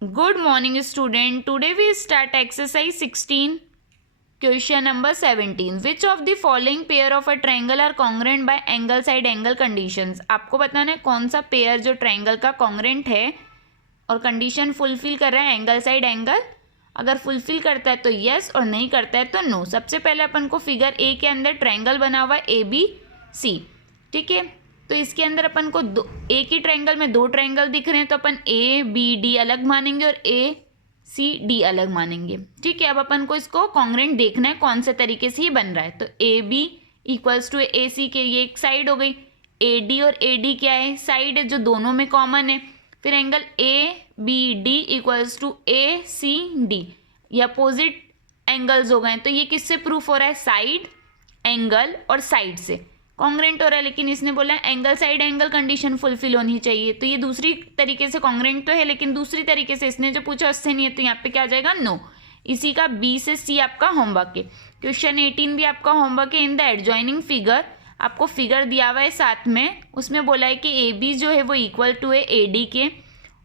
Good morning student. Today we start exercise 16. Question number 17. Which of the following pair of a triangle are congruent by angle side angle conditions? आपको बताना है कौन सा pair जो triangle का congruent है और कंडीशन फुलफिल कर रहा है एंगल साइड एंगल. अगर फुलफिल करता है तो यस और नहीं करता है तो नो. सबसे पहले अपन को फिगर ए के अंदर ट्रायंगल बना हुआ है ए बी सी. ठीक है, तो इसके अंदर अपन को एक ही ट्रायंगल में दो ट्रायंगल दिख रहे हैं तो अपन ए बी डी अलग मानेंगे और ए सी डी अलग मानेंगे. ठीक है, अब अपन को इसको कॉन्ग्रेंट देखना है कौन से तरीके से ही बन रहा है. तो A B equals to A C के ये एक साइड हो गई. ए डी और ए डी क्या है, साइड है जो दोनों में कॉमन है. फिर angle A B D equals to A C D, ये अपोजिट एंगल्स हो गए. तो ये किससे प्रूफ हो रहा है, साइड एंगल और साइड से कॉन्ग्रेंट हो रहा है. लेकिन इसने बोला angle side angle condition fulfil होनी चाहिए, तो ये दूसरी तरीके से कॉन्ग्रेंट तो है लेकिन दूसरी तरीके से इसने जो पूछा उससे नहीं है, तो यहाँ पे क्या आ जाएगा, नो. इसी का बी से सी आपका होमवर्क है. क्वेश्चन 18 भी आपका होमवर्क है. इन द एडजॉइनिंग फिगर, आपको फिगर दिया हुआ है साथ में, उसमें बोला है कि ए बी जो है वो इक्वल टू है ए डी के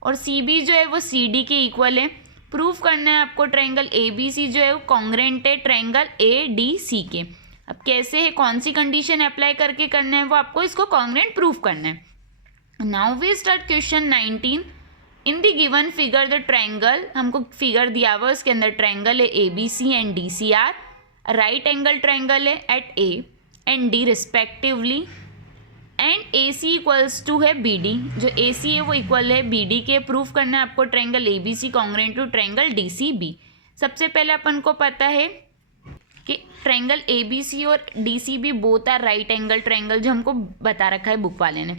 और सी बी जो है वो सी डी के इक्वल है. प्रूफ करना है आपको ट्रायंगल ए बी सी जो है वो कॉन्ग्रेंट है ट्रायंगल ए डी सी के. अब कैसे है, कौन सी कंडीशन अप्लाई करके करना है वो आपको इसको कॉन्ग्रेंट प्रूफ करना है. Now we start question 19. In the given figure the triangle, हमको फिगर दिया हुआ उसके अंदर ट्रायंगल है A B C and D C are right angle triangle है at A and D respectively and A C equals to है B D. जो A सी है वो इक्वल है बी डी के. प्रूफ करना है आपको triangle A B C congruent to triangle D C B. सबसे पहले अपन को पता है कि ट्रायंगल ए बी सी और D C B both are right angle triangle, जो हमको बता रखा है बुक वाले ने.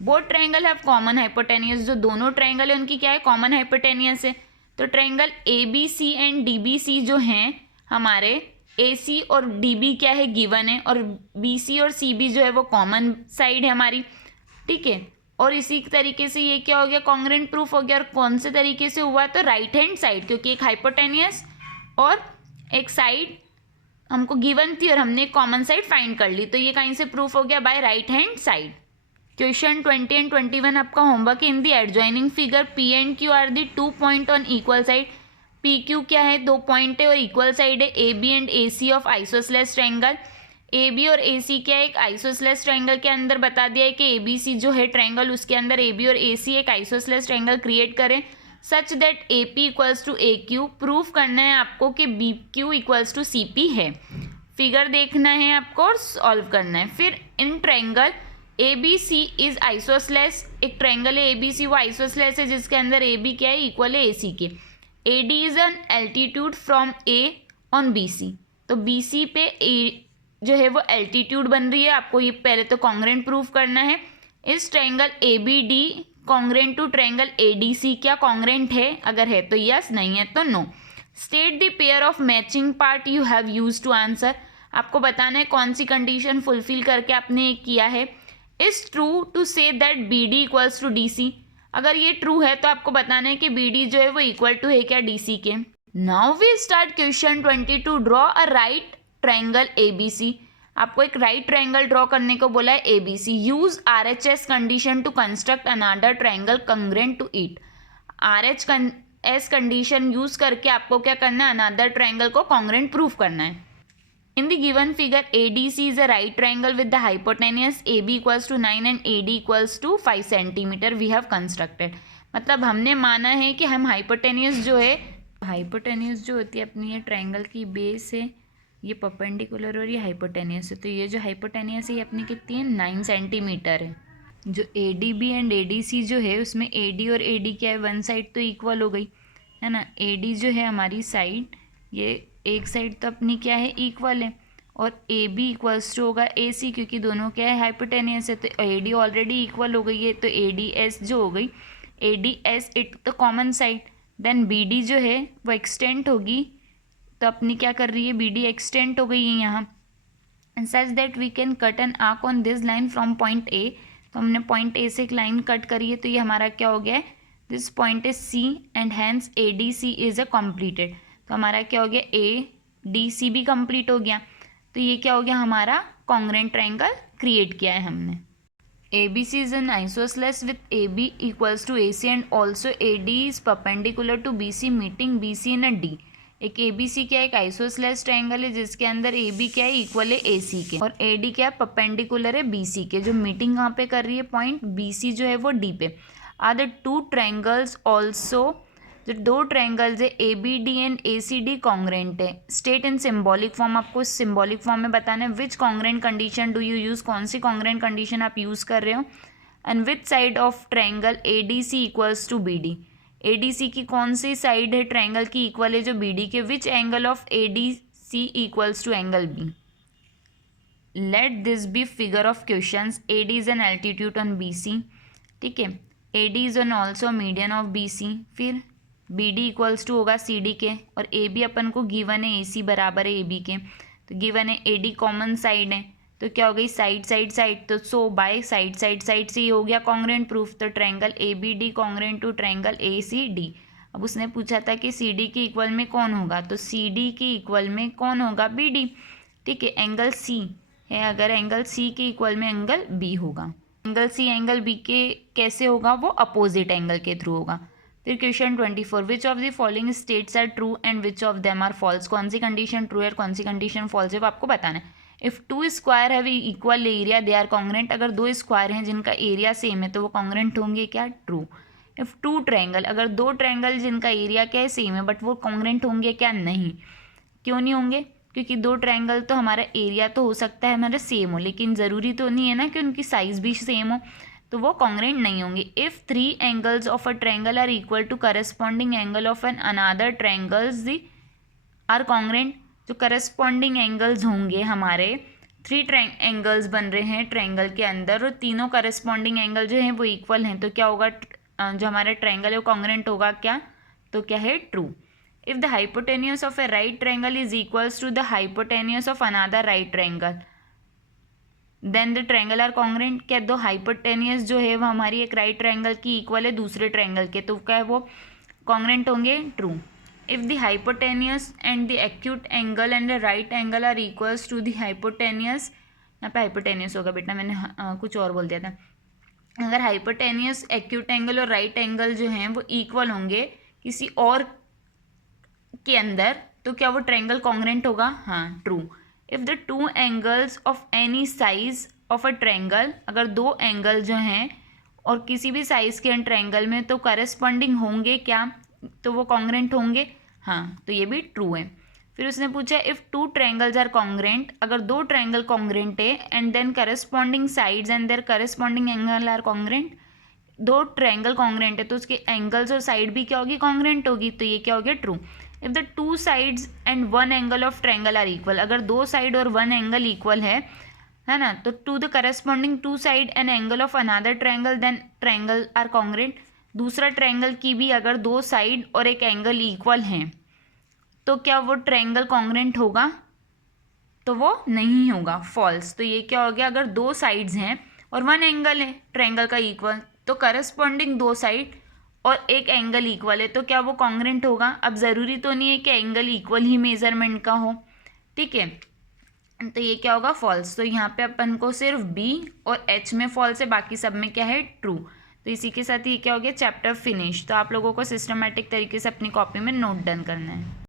Both triangle have common hypotenuse, जो दोनों ट्रायंगल है उनकी क्या है, कॉमन हाइपोटेनियस है. तो triangle A B C and D B C जो हैं हमारे, ए सी और डी बी क्या है, गिवन है, और बी सी और सी बी जो है वो कॉमन साइड है हमारी. ठीक है, और इसी तरीके से ये क्या हो गया, कॉन्ग्रेंट प्रूफ हो गया. और कौन से तरीके से हुआ, तो राइट हैंड साइड, क्योंकि एक हाइपोटेनियस और एक साइड हमको गिवन थी और हमने कॉमन साइड फाइंड कर ली, तो ये कहीं से प्रूफ हो गया, by right hand side. Question 20 and 21 आपका होमवर्क. In the adjoining figure P and Q are the 2 point on equal side. P Q क्या है, 2 पॉइंट है और इक्वल साइड है. A B and A C of isosceles triangle. A B और A सी क्या है, एक आइसोसेलेस ट्रायंगल के अंदर बता दिया है कि ए बी सी जो है ट्रायंगल उसके अंदर ए बी और ए सी एक आइसोसेलेस ट्रायंगल क्रिएट करें such that A P equals to A Q. Proof करना है आपको कि B Q equals to C P है. फिगर देखना है आपको और सॉल्व करना है. फिर in triangle A B C is isosceles, एक ट्रायंगल है ए बी सी वो आइसोसेलेस है जिसके अंदर ए बी क्या है, इक्वल है ए सी के. A D is an altitude from A on B C. तो बी सी पे ए जो है वो एल्टीट्यूड बन रही है. आपको ये पहले तो कॉन्ग्रेंट प्रूफ करना है. इस triangle A B D congruent to triangle A D C, क्या कॉन्ग्रेंट है, अगर है तो यस, नहीं है तो no. State the pair of matching part you have use to answer. आपको बताना है कौन सी कंडीशन फुलफिल करके आपने किया है. Is true to say that B D equals to D C. अगर ये ट्रू है तो आपको बताना है कि बी डी जो है वो इक्वल टू है क्या डी सी के. Now we start question 22. Draw a right triangle A B C. आपको एक राइट ट्रायंगल ड्रॉ करने को बोला है A B C. Use R H S condition to construct another triangle congruent to it. R H S condition use करके आपको क्या करना है, अनदर ट्रायंगल को कॉन्ग्रेंट प्रूफ करना है. In the given figure, ADC is a right triangle with the hypotenuse AB equals to 9 and AD equals to 5 centimeter we have constructed. मतलब हमने माना है कि हम हाइपोटेनियस जो है, हाइपोटेनियस जो होती है अपनी ये ट्रायंगल की बेस है, ये परपेंडिकुलर और ये हाइपोटेनियस है. तो ये जो हाइपोटेनियस है ये अपनी कितनी है, 9 सेंटीमीटर है. जो ADB एंड ADC जो है उसमें AD और AD क्या है, वन साइड तो इक्वल हो गई है ना. AD जो है हमारी साइड, ये एक साइड तो अपनी क्या है, इक्वल है, और ए बी इक्वल्स टू होगा ए सी, क्योंकि दोनों क्या है, हाइपोटेनियस है. तो ए डी ऑलरेडी इक्वल हो गई है, तो ए डी एस जो हो गई, A D is it the common side. Then B D जो है वो एक्सटेंड होगी, तो अपनी क्या कर रही है, बी डी एक्सटेंड हो गई है यहाँ. And such that we can cut an arc on this line from point A. तो हमने पॉइंट ए से एक लाइन कट करी है, तो ये हमारा क्या हो गया है, this point is C and hence A D C is a completed. तो हमारा क्या हो गया, ए डी सी भी कंप्लीट हो गया. तो ये क्या हो गया, हमारा कॉन्ग्रेंट ट्रायंगल क्रिएट किया है हमने. ABC is an isosceles with AB equals to AC and also AD is perpendicular to BC meeting BC in a D. एक ABC क्या एक आइसोसेलेस ट्रायंगल है जिसके अंदर AB क्या है इक्वल है AC के और AD क्या है परपेंडिकुलर है BC के, जो मीटिंग कहाँ पे कर रही है पॉइंट BC जो है वो D पे. Are the two triangles also, जो दो ट्रायंगल्स है ABD एंड ACD कॉन्ग्रेंट है. स्टेट इन सिम्बॉलिक फॉर्म, आपको सिम्बॉलिक फॉर्म में बताना है which congruent condition do you use, कौन सी कॉन्ग्रेंट कंडीशन आप यूज़ कर रहे हो. And which side of triangle ADC equals to BD, ADC की कौन सी साइड है ट्रायंगल की इक्वल है जो BD के. Which angle of ADC equals to angle B. Let this be figure of questions. AD is an altitude on BC, ठीक है. AD is an also median of BC. फिर BD equals to होगा CD के और AB अपन को given है AC बराबर है AB के. तो गिवन है AD कॉमन साइड है तो क्या हो गई साइड साइड साइड, तो so by side side side से ही हो गया कॉन्ग्रेंट प्रूफ. तो triangle ABD congruent to triangle ACD. अब उसने पूछा था कि CD के इक्वल में कौन होगा, तो CD के इक्वल में कौन होगा BD, ठीक है. एंगल C है, अगर एंगल C के इक्वल में एंगल B होगा. एंगल C एंगल B के कैसे होगा, वो अपोजिट एंगल के थ्रू होगा. फिर question 24, which of the following states are true and which of them are false. कौन सी कंडीशन ट्रू है और कौन सी कंडीशन फॉल्स है वो आपको बताना है. If two square have equal area they are congruent, अगर दो स्क्वायर हैं जिनका एरिया सेम है तो वो कॉन्ग्रेंट होंगे क्या, ट्रू. इफ़ टू ट्रायंगल, अगर दो ट्रायंगल जिनका एरिया क्या है सेम है बट वो कॉन्ग्रेंट होंगे क्या, नहीं. क्यों नहीं होंगे, क्योंकि दो ट्रायंगल तो हमारा एरिया तो हो सकता है हमारा सेम हो लेकिन ज़रूरी तो नहीं है ना कि उनकी साइज़ भी सेम हो, तो वो कॉन्ग्रेंट नहीं होंगे. If three angles of a triangle are equal to corresponding angle of an another triangles the are congruent. जो करस्पॉन्डिंग एंगल्स होंगे हमारे, थ्री एंगल्स बन रहे हैं ट्रायंगल के अंदर और तीनों करस्पॉन्डिंग एंगल जो हैं वो इक्वल हैं, तो क्या होगा, जो हमारा ट्रायंगल है वो कॉन्ग्रेंट होगा क्या, तो क्या है, true. If the hypotenuse of a right triangle is equals to the hypotenuse of another right triangle then the triangle are congruent. क्या दो हाइपोटेन्यूस जो है वो हमारी एक राइट ट्रायंगल की इक्वल है दूसरे ट्रायंगल के, तो क्या है वो कॉन्ग्रेंट होंगे, true. If the hypotenuse and the acute angle and the right angle are equals to the hypotenuse, यहाँ पे हाइपोटेन्यूस होगा बेटा, मैंने कुछ और बोल दिया था. अगर हाइपोटेन्यूस एक्यूट एंगल और राइट एंगल जो हैं वो इक्वल होंगे किसी और के अंदर तो क्या वो ट्रायंगल कॉन्ग्रेंट होगा, हाँ, true. If the two angles of any size of a triangle, अगर दो एंगल जो हैं और किसी भी साइज़ के ट्रायंगल में तो करस्पॉन्डिंग होंगे क्या, तो वो कॉन्ग्रेंट होंगे, हाँ, तो ये भी ट्रू है. फिर उसने पूछा if two triangles are congruent, अगर दो ट्रायंगल कॉन्ग्रेंट है and then corresponding sides and their corresponding angle are congruent. दो ट्रायंगल कॉन्ग्रेंट है तो उसके एंगल्स और साइड भी क्या होगी, कॉन्ग्रेंट होगी, तो ये क्या हो गया, true. If the two sides and one angle of triangle are equal, अगर दो साइड और वन एंगल इक्वल है ना, तो to the corresponding two side and angle of another triangle then triangle are congruent. दूसरा ट्रायंगल की भी अगर दो साइड और एक एंगल इक्वल हैं तो क्या वो ट्रायंगल कॉन्ग्रेंट होगा, तो वो नहीं होगा, फॉल्स. तो ये क्या हो गया, अगर दो साइड्स हैं और वन एंगल है ट्रायंगल का इक्वल तो करस्पॉन्डिंग दो साइड और एक एंगल इक्वल है तो क्या वो कॉन्ग्रेंट होगा. अब ज़रूरी तो नहीं है कि एंगल इक्वल ही मेजरमेंट का हो, ठीक है, तो ये क्या होगा, फॉल्स. तो यहाँ पे अपन को सिर्फ B और H में फॉल्स है, बाकी सब में क्या है, ट्रू. तो इसी के साथ ये क्या हो गया, चैप्टर फिनिश. तो आप लोगों को सिस्टमेटिक तरीके से अपनी कॉपी में नोट डन करना है.